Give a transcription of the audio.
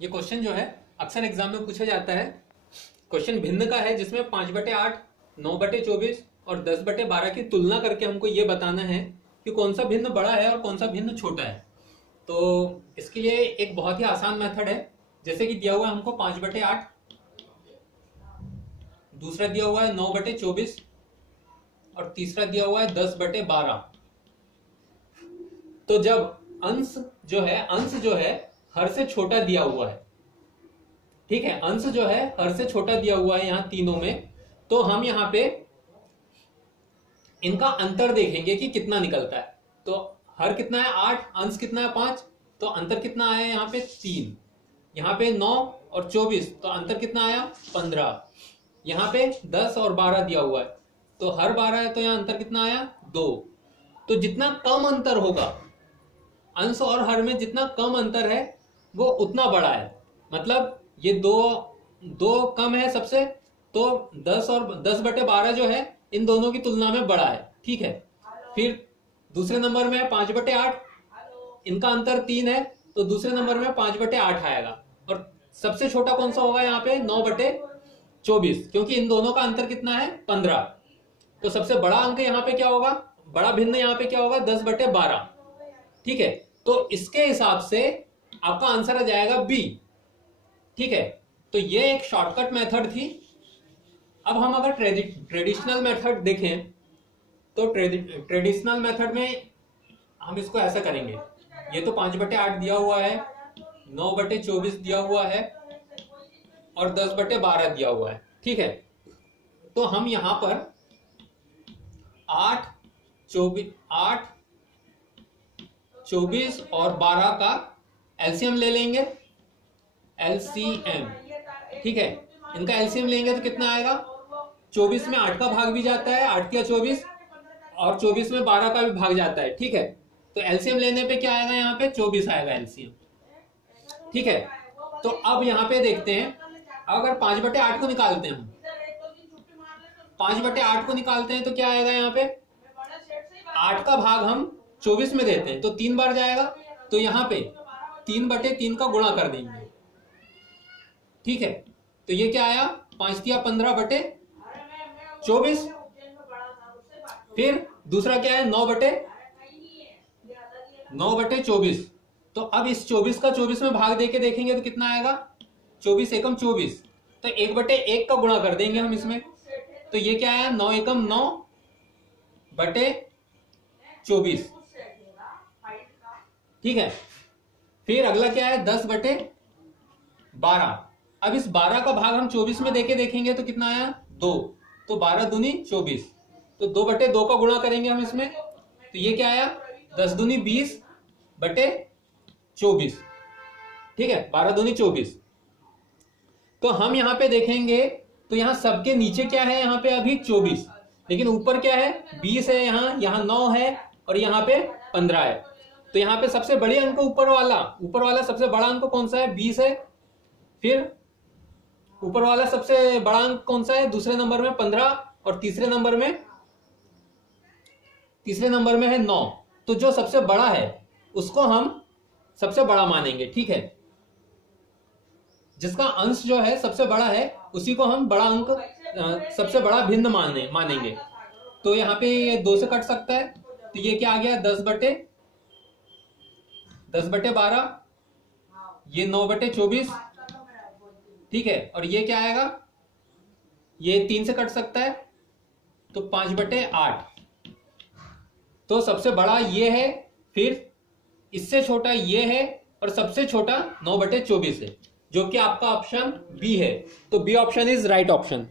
ये क्वेश्चन जो है अक्सर एग्जाम में पूछा जाता है। क्वेश्चन भिन्न का है जिसमें 5/8, 9/24 और 10/12 की तुलना करके हमको ये बताना है कि कौन सा भिन्न बड़ा है और कौन सा भिन्न छोटा है। तो इसके लिए एक बहुत ही आसान मेथड है। जैसे कि दिया हुआ है हमको 5/8, दूसरा दिया हुआ है 9/24 और तीसरा दिया हुआ है 10/12। तो जब अंश जो है हर से छोटा दिया हुआ है, ठीक है, अंश जो है हर से छोटा दिया हुआ है यहां तीनों में, तो हम यहां पे इनका अंतर देखेंगे कि कितना निकलता है। तो हर कितना है 8, अंश कितना है 5, तो अंतर कितना आया यहाँ पे 3। यहाँ पे 9 और 24, तो अंतर कितना आया 15। यहाँ पे 10 और 12 दिया हुआ है, तो हर 12 है तो यहाँ अंतर कितना आया 2। तो जितना कम अंतर होगा, अंश और हर में जितना कम अंतर है वो उतना बड़ा है। मतलब ये दो कम है सबसे, तो 10 और 10/12 जो है इन दोनों की तुलना में बड़ा है, ठीक है। फिर दूसरे नंबर में 5/8, इनका अंतर 3 है, तो दूसरे नंबर में 5/8 आएगा। और सबसे छोटा कौन सा होगा यहाँ पे 9/24, क्योंकि इन दोनों का अंतर कितना है 15। तो सबसे बड़ा अंक यहाँ पे क्या होगा, बड़ा भिन्न यहाँ पे क्या होगा 10/12, ठीक है। तो इसके हिसाब से आपका आंसर आ जाएगा बी, ठीक है। तो ये एक शॉर्टकट मेथड थी। अब हम अगर ट्रेडिशनल मेथड देखें तो ट्रेडिशनल मेथड में हम इसको ऐसा करेंगे। ये तो 5/8 दिया हुआ है, 9/24 दिया हुआ है और 10/12 दिया हुआ है, ठीक है। तो हम यहां पर 8, 24 और 12 का एलसीएम ले लेंगे, एलसीएम, ठीक है। इनका एलसीएम लेंगे तो कितना आएगा, 24 में 8 का भाग भी जाता है, 8 या 24, और 24 में 12 का भी भाग जाता है, ठीक है। तो एलसीएम लेने पे क्या आएगा, यहाँ पे 24 आएगा एलसीएम, ठीक है। तो अब यहाँ पे देखते हैं, अगर 5/8 को निकालते हैं, हम 5/8 को निकालते हैं तो क्या आएगा, यहाँ पे 8 का भाग हम 24 में देते हैं तो 3 बार जाएगा, तो यहाँ पे 3/3 का गुणा कर देंगे, ठीक है। तो ये क्या आया, 5 या 15/24। फिर दूसरा क्या है 9/24। तो अब इस 24 का 24 में भाग देके देखेंगे तो कितना आएगा, 24 एकम 24, तो 1/1 का गुणा कर देंगे हम इसमें, तो ये क्या आया 9 एकम 9/24, ठीक है। फिर अगला क्या है 10/12। अब इस 12 का भाग हम 24 में देके देखेंगे तो कितना आया 2, तो 12 दूनी 24, तो 2/2 का गुणा करेंगे हम इसमें, तो ये क्या आया 10 दूनी 20/24, ठीक है, 12 दूनी 24। तो हम यहां पे देखेंगे तो यहां सबके नीचे क्या है, यहां पे अभी 24, लेकिन ऊपर क्या है 20 है, यहां 9 है और यहां पे 15 है। तो यहाँ पे सबसे बड़ी अंक ऊपर वाला सबसे बड़ा अंक कौन सा है 20 है। फिर ऊपर वाला सबसे बड़ा अंक कौन सा है, दूसरे नंबर में 15 और तीसरे नंबर में है 9। तो जो सबसे बड़ा है उसको हम सबसे बड़ा मानेंगे, ठीक है। जिसका अंश जो है सबसे बड़ा है उसी को हम बड़ा अंक, सबसे बड़ा भिन्न मानेंगे। तो यहाँ पे ये 2 से कट सकता है, तो ये क्या आ गया 10/12, ये 9/24, ठीक है। और ये क्या आएगा, ये 3 से कट सकता है, तो 5/8। तो सबसे बड़ा ये है, फिर इससे छोटा ये है और सबसे छोटा 9/24 है, जो कि आपका ऑप्शन बी है। तो B option is right option.